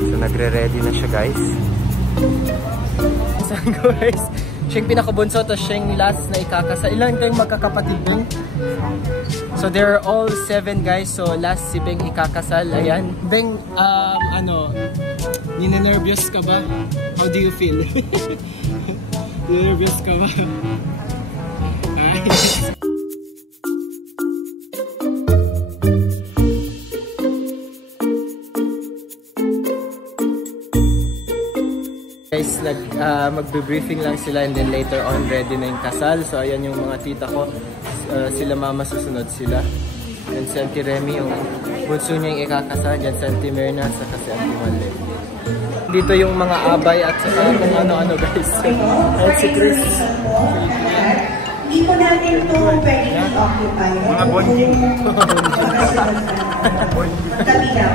So nagre-ready na siya guys. So guys, siya yung pinakabunso, tapos siya yung last na ikakasal. Ilan kayong magkakapatid din? So they're all 7 guys. So last si Beng ikakasal. Ayan. Beng, nina-nervous ka ba? How do you feel? Nervous ka ba? Guys, magbe-briefing lang sila and then later on ready na yung kasal. So ayan yung mga tita ko, sila mama susunod sila. And si Auntie Remy, yung bunso niya yung ikakasal. Yan si Auntie Myrna at saka si Auntie Male. Dito yung mga abay at saka kung ano-ano guys. At si Chris. Hindi po natin ito pwede i-occupy. Mga bonding. Tabi lang.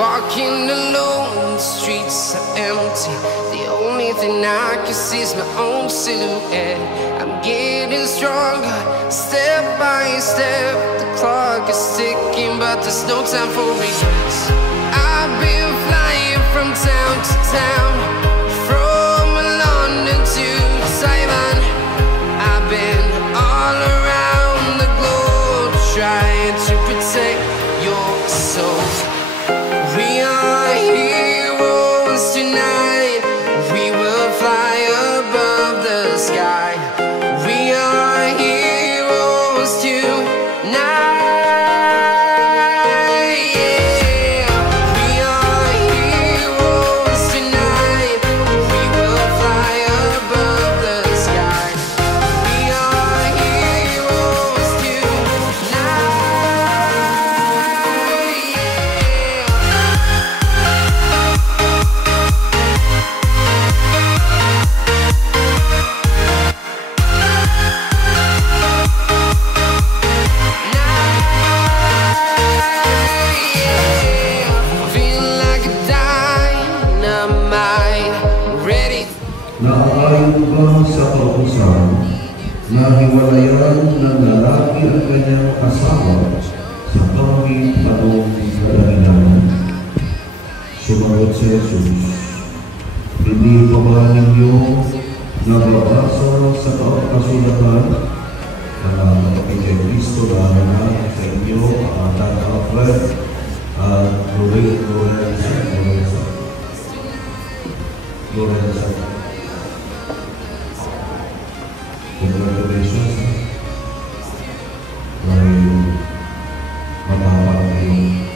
Walking alone, the streets are empty. The only thing I can see is my own silhouette. I'm getting stronger, step by step. The clock is ticking, but there's no time for regrets. I've been flying from town to town, from London to Taiwan. I've been all around the globe, trying to protect your soul. We are heroes tonight. We will fly above the sky. We are heroes tonight. Yeah. We are heroes tonight. ba sa kautusan na hiwalayan ng lalaki at kanyang asawa sa pangit anong kadahilanan? Sumagot si Jesus, hindi pa ba ninyo nababasa sa kasulatan na kapag kay Kristo na naman sa inyo ang tatapad at Lorenza. Congratulations. May matapang kayo.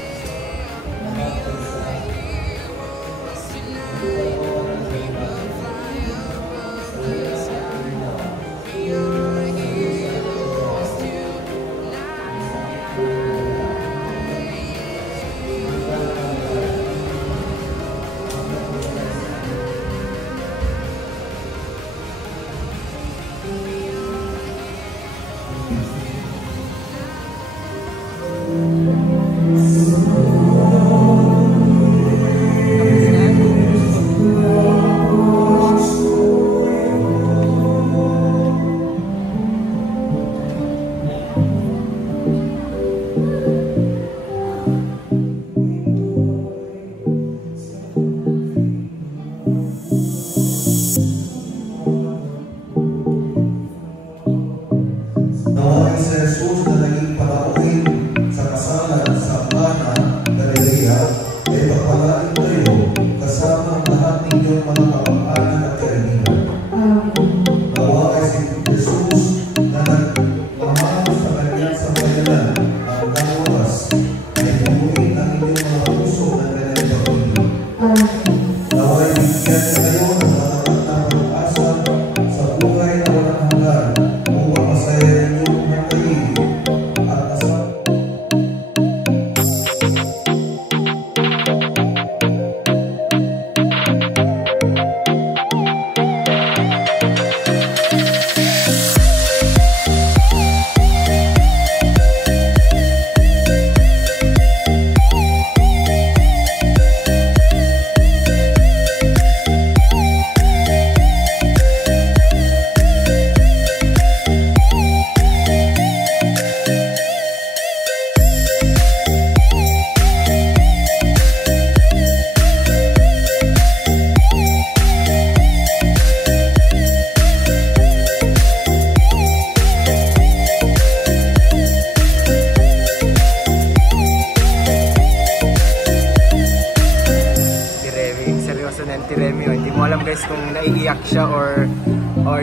Hindi mo alam guys kung naiiyak siya or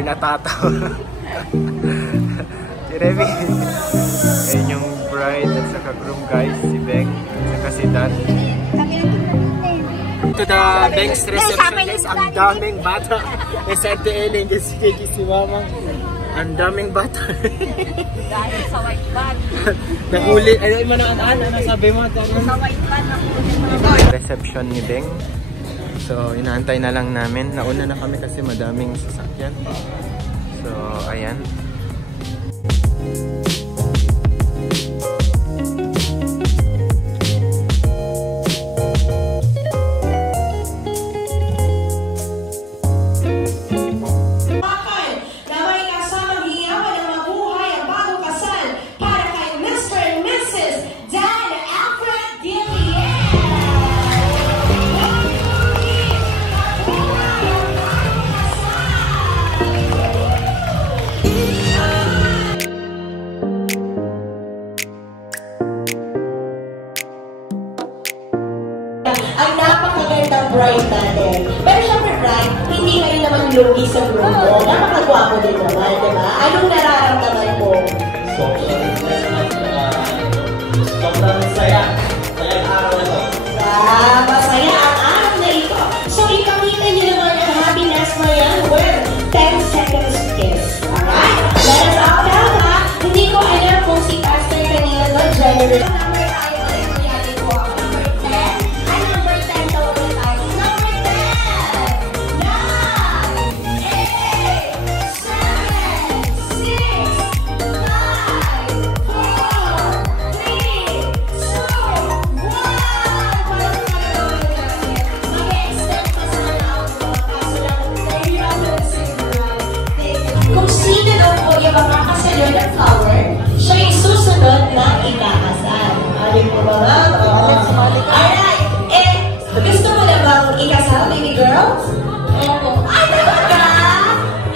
natatawa. Si Remy. Ayun yung bride at saka groom guys, si Beng at saka si Dan. To the Beng's reception guys, ang daming bata. Eh sa Ellen, si Mama. Ang daming bata. Dahil sa white van. Nahuli. Ano sabi mo? Sa white van nahuli. Reception ni Beng. So, inaantay na lang namin. Nauna na kami kasi madaming sasakyan. So, ayan. Ang napakagandang bride natin. Pero syempre bride, hindi kayo naman lugi sa grupo. Napakagwapo din naman, di ba? Anong nararamdaman mo? Sobrang saya. Saya ang araw na to. Masaya ang araw na ito. So ipakita niyo naman ang happiness mo yan with 10 seconds kiss. Alright? Let us all down ha. Hindi ko alam kung si Pastor kanina ba generous. na ikakasal. Alin po ba nga? Alright. Gusto mo na bang ikasal, baby girl? Opo. Ay, talaga?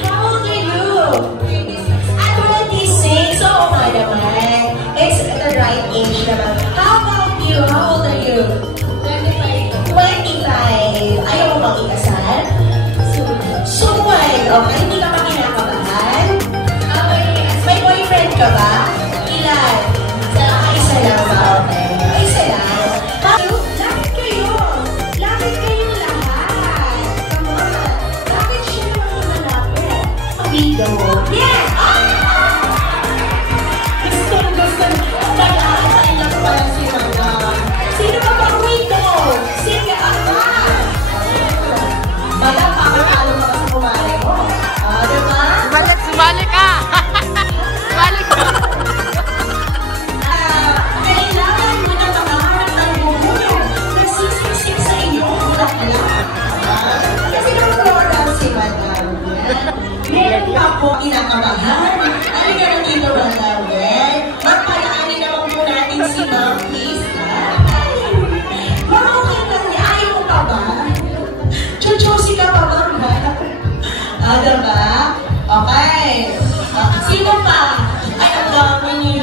How old are you? 26. Oo nga naman. It's the right age naman. How about you? How old are you? 25. Ayaw mo bang ikasal? Soon. Okay, hindi ka pa kinakabahan? May boyfriend ka ba? Ilan? Isa lang ba? Okay. Isa lang. Lapit kayo. Lapit kayo lahat. Come on. Bakit siya naman yung malapit? Amiga mo. Yes! Gusto. Nag-aasain lang pala si Mama. Sino ba bang wito? Sige, Madam, pakakalo ka sa kumare mo. Diba? Sumali ka! Sumali ka! Kailangan mo na makaharap ng bubuyog na sisisip sa iyong bulaklak. Kasi ng program si Madam. Meron ako kinakabahan. Ano ka na dito, Madam? Magpalaanin naman po natin si Ma'am, please. Makakita niya, ayaw mo pa ba? Chuchusi ka pa ba? Diba? Okay. Sino pa? Ay, ang dami niya.